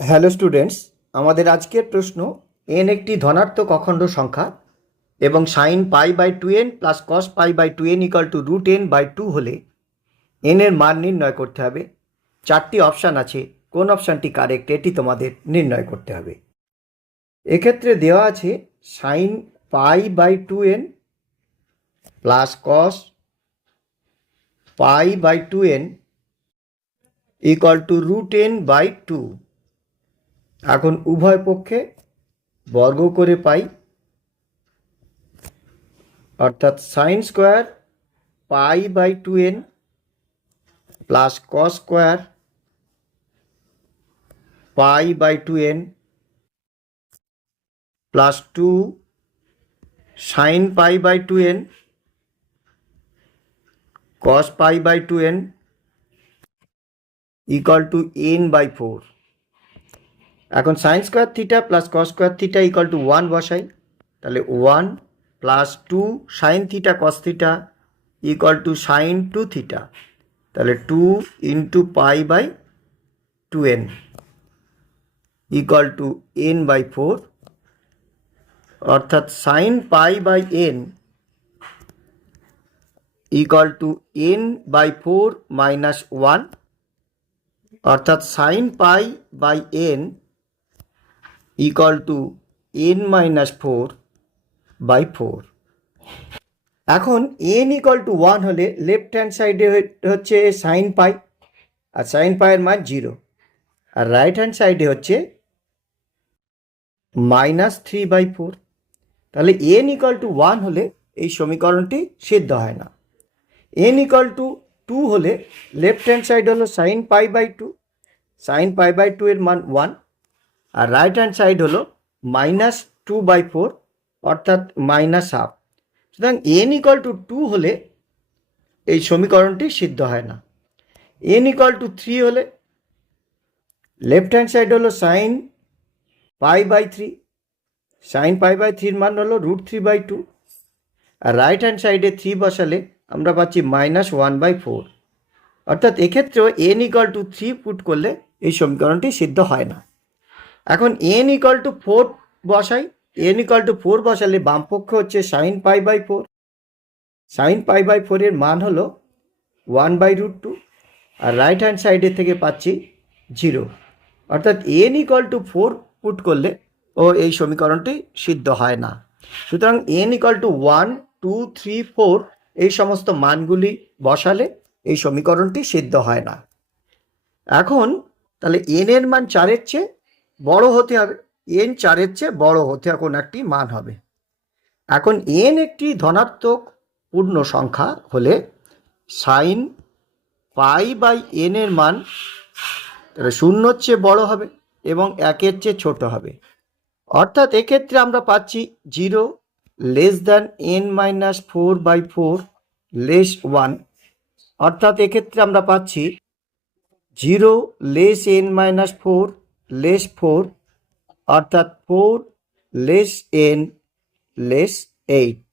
Hello students, আমাদের আজকের প্রশ্ন এন একটি ধনাত্মক অখণ্ড সংখ্যা এবং sine pi by two N plus cos pi by two N equal to root N by two হলে এনের মান নির্ণয় করতে হবে। চারটি অপশান আছে, কোন অপশানটি কারেক্ট এটি তোমাদের নির্ণয় করতে হবে। এক্ষেত্রে দেওয়া আছে sine pi by two N plus cos pi by two N equal to root N by two. এখন উভয় পক্ষে বর্গ করে পাই, অর্থাৎ sine square pi by two N plus cos square pi by two N plus two sine pi by two N cos pi by two N equal to N by four. এখন sine square theta plus cos square theta equal to one বসাই, তাহলে one plus two sine theta cos theta equal to sine two theta, তাহলে two into pi by two N equal to N by four, অর্থাৎ sine pi by N equal to N by four minus one, অর্থাৎ sine pi by N equal to N minus four by four. এখন N equal to one হলে left hand সাইডে হচ্ছে sine পাই, আর sign পাইয়ের মান zero, আর right hand সাইডে হচ্ছে minus three by four. তাহলে n equal to one হলে এই সমীকরণটি সিদ্ধ হয় না। এন ইকাল টু টু হলে লেফট হ্যান্ড সাইড হলো sine pi by two, sine pi by two এর মান ওয়ান, আর রাইট হ্যান্ড সাইড হলো মাইনাস টু বাই ফোর, অর্থাৎ মাইনাস হাফ। সুতরাং এন ইকাল টু টু হলে এই সমীকরণটি সিদ্ধ হয় না। এন ইকাল টু থ্রি হলে লেফট হ্যান্ড সাইড হলো sine pi by three, sine pi by থ্রির মান হলো রুট থ্রি বাই টু, আর রাইট হ্যান্ড সাইডে থ্রি বসালে আমরা পাচ্ছি মাইনাস ওয়ান বাই ফোর, অর্থাৎ এক্ষেত্রেও n equal to three put করলে এই সমীকরণটি সিদ্ধ হয় না। এখন এন ইকাল টু ফোর বসাই, এন ইকাল টু ফোর বসালে বামপক্ষ হচ্ছে sine pi by four, sine pi by ফোরের মান হলো ওয়ান বাই রুট টু, আর রাইট হ্যান্ড সাইডের থেকে পাচ্ছি জিরো, অর্থাৎ n equal to four put করলে এই সমীকরণটি সিদ্ধ হয় না। সুতরাং n equal to one two three four এই সমস্ত মানগুলি বসালে এই সমীকরণটি সিদ্ধ হয় না। এখন তাহলে এন এর মান চারের চেয়ে বড় হতে হবে, এন চারের চেয়ে বড় হতে কোনো একটি মান হবে। এখন এন একটি ধনাত্মক পূর্ণ সংখ্যা হলে সাইন পাই বাই এন এর মান শূন্যর চেয়ে বড় হবে এবং একের চেয়ে ছোট হবে, অর্থাৎ এক্ষেত্রে আমরা পাচ্ছি zero less than N minus four by four less one, অর্থাৎ এক্ষেত্রে আমরা পাচ্ছি zero less N minus four less four, অর্থাৎ four less N less eight.